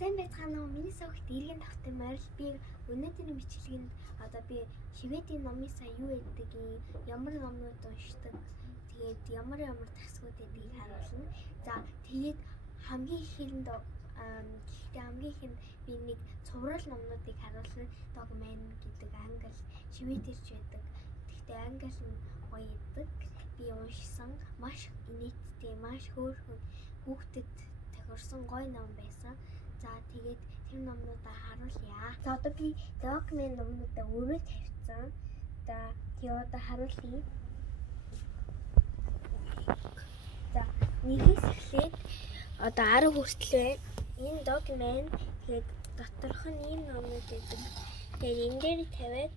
Сайн байцгаана уу? Миний согт иргэн тавтай морил би өнөөдрийн бичлэгэнд одоо би Шведийн номын сая юу гэдэг ямар номнууд уншдаг. Тэгээд ямар тасгууд гэдгийг харуулна. За тэгээд хамгийн ихэнд би нэг цуврал номнуудыг харуулна. Dogman гэдэг англи шведэрч байдаг. Гэхдээ англи нь гоё гэдэг. Би уншсан маш нийтдээ маш хөөрхөн хүүхдэд тохирсон гоё ном байсан. За тэгээд тэр номнуудаа харуулъя. За одоо би Dogman номнуудаа өөрөө тавьсан. За тэгээ одоо харуулъя. За нэгээс эхлээд одоо 10 хүртэл байна. Энэ Dogman тэгээд доторх нь ийм номнууд байдаг. Тэгээд энэ дээр тавиад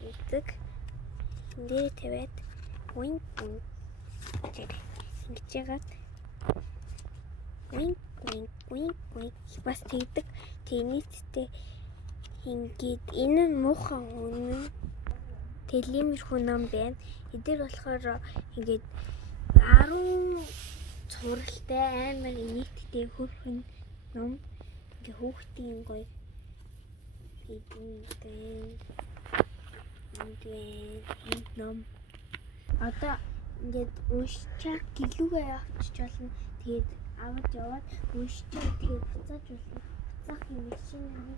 гэдэг. Энэ дээр тавиад wink гэж яагаад wink бас тэгдэг. Нийтдээ ингээд энэ нь муухан үнэн телемэрхүү ном байна. Эдгээр болохоор ингээд 10 цувралтай амар нийтдээ хөрхөн ном. Ингээ хүүхдийн гоё энэ ном. Одоо ингээд уншчаад гэлүүгээ авчиж болно. Тэгээд аваад яваад уншчаад тэгээд буцааж болно. Буцаах юм шиг юм.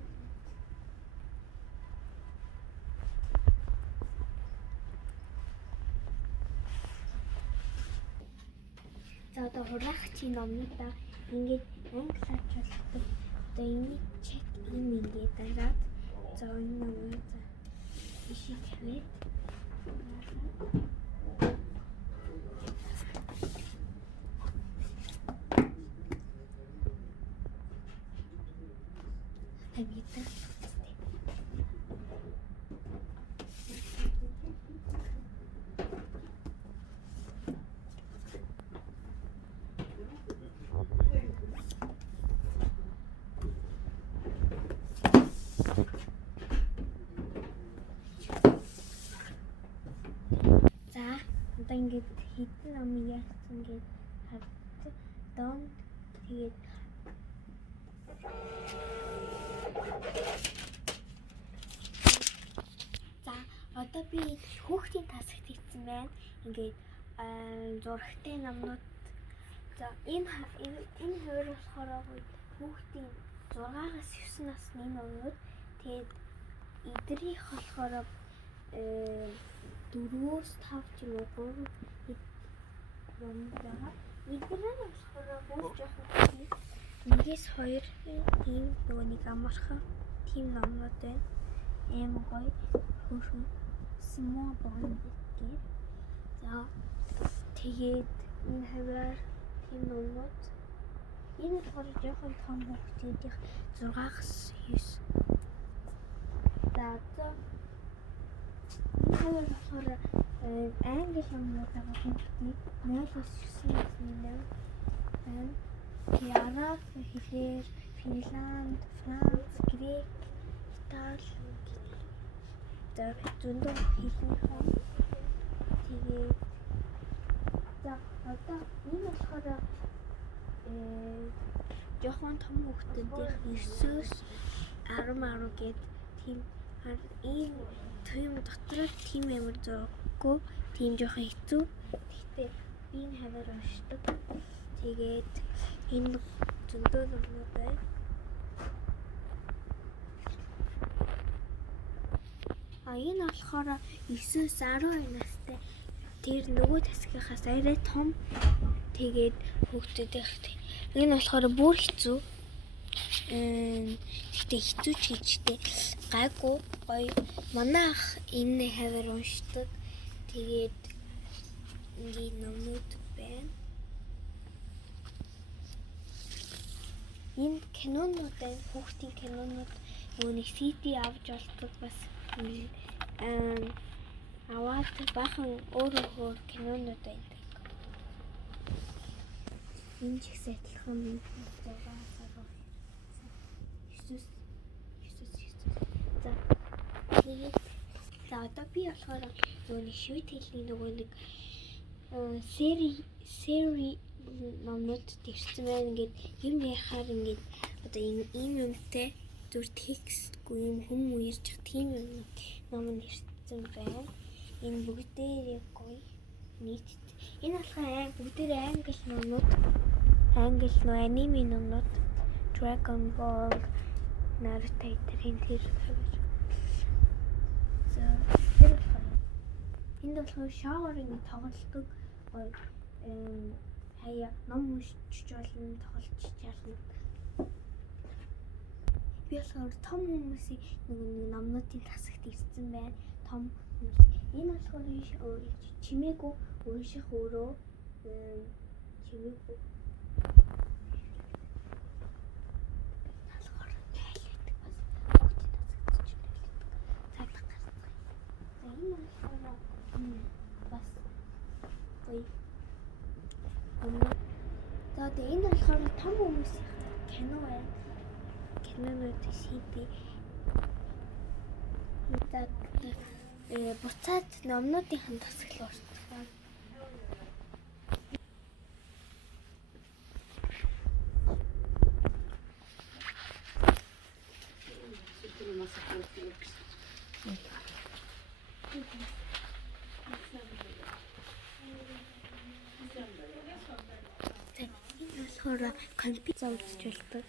За одоо хураагчийн номнуудаа ингээд англиар болдог. Одоо энийг check in ингээд дараад за энэ номыг за ишиг тавиад одоо ингээд хитэн номыг яасан ингээд хавцдаг дон тэгээд за одоо би хүүхдийн тасагт хийсэн байна. Ингээд зурагтай номнууд. За энэ хоёр болохоор хүүхдийн 6-аас 9 насны номнууд. Тэгээд эдрийнх болохоор 4-5 ч юм уу 3 ном байгаа. Эдрээ болохоор бүр жоохон 1-2 тийм нөгөө нэг амархан тийм номнууд байна. Эм гоё хөрхөн small bond гэх. За тэгээд энэ хавар тийм номнууд. Энэ болохоор жоохон том хүүхдүүдийнх 6-аас 9. За энэ болохоор англи номнууд байгаа хүүхдийн 0-9 насны байна. Араб хэлээр Финланд, Франц, Грек, Итали зөндөө хэлний хаа. Тэгээд за одоо энэ болохоор жоохон том хүүхдүүдийнх 9-өөс 10 гээд тийм ийм тийм дотроо тийм амар зураггүй тийм жоохон хэцүү. Гэхдээ би энэ хавар уншдаг. Тэгээд энэ зөндөө номнууд байна. Энэ болохоор 9-өөс 12 настай. Тэр нөгөө тасгийнхаас арай том. Тэгээд хүүхдүүдийнх. Энэ болохоор бүр хэцүү. Гэхдээ хэцүү ч гэжтэй гайгүй гоё. Манай ах энэ хавар уншдаг. Тэгээд ингээд номнууд байна. Энэ кинонууд байна. Хүүхдийн кинонууд нөгөө CD авч болдог бас аваад бахан өөр кинонууд байдаг. Энэ ч ихсэн адилхан 6-аас 9. За тэгээд за одоо би болохоор нөгөө швед хэлний нөгөө нэг сери номнууд ирсэн байна. Ингээд юм яхаар ингээд одоо ийм юмтай зүр текстгүй юм хүм үерч тийм юм ном нэрсэн байна. Энэ бүгдээрээ гоё нийт. Энэ болохоор бүгдээрээ англи номнууд. Англи нөө аниме номнууд. Dragon Ball, Naruto тэр. За энд болохоор шоуэрын тоглолтог гоё хаяа ном уншиж болно, тоглож чадна. Би болохоор том хүмүүсийн нэг номнуудын тасагт ирсэн байна. Том хүмүүс. Энэ болохоор чимээгүй унших өөрөө чимээгүй. Талхаар тайлдаг бас бүгд тасагт ч тайлдаг. За энэ болохоор бас гоё. За тэгээ энэ болохоор том хүмүүсийн кино байна. Кинонууд CD. Буцаад номнуудын тасаглал орчихсон. Энэ болохоор компьютер үзэж болдог.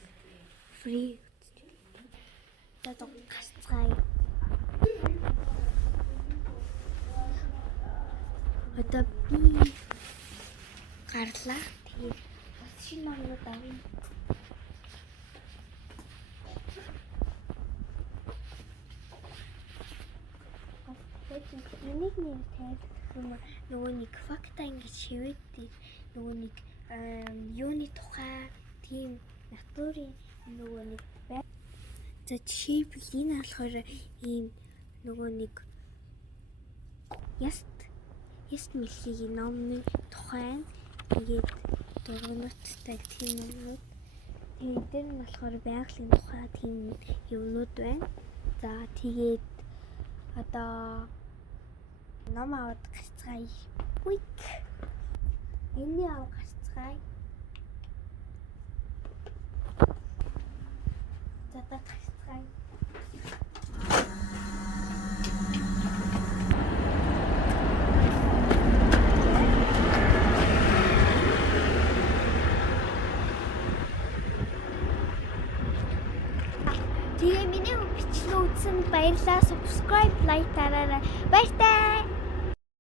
Free. Одоо гацгай. Одоо би гарлаа. Тэгээд бас шинэ номнууд авъя. Энийг нэг тайлбарлах нөгөө нэг факта ингэж шивэдэг нөгөө нэг юуны тухай тийм натурын нөгөө нэг бай. За жишээлбэл энэ болохоор ийм нөгөө нэг яст мэлхигийн номны тухай тэгээд дургууттай тийм юмнууд. Тэгээд дээр нь болохоор байгалийн тухай тийм юмнууд байна. За тэгээд одоо ном аваад гарцгаая. Уйк. Энийг аваад гарцгаая. За гарцгаая. Тэгээ миний бичлэг үзсэнд баярлалаа. Subscribe, like дараарай. Баяртай.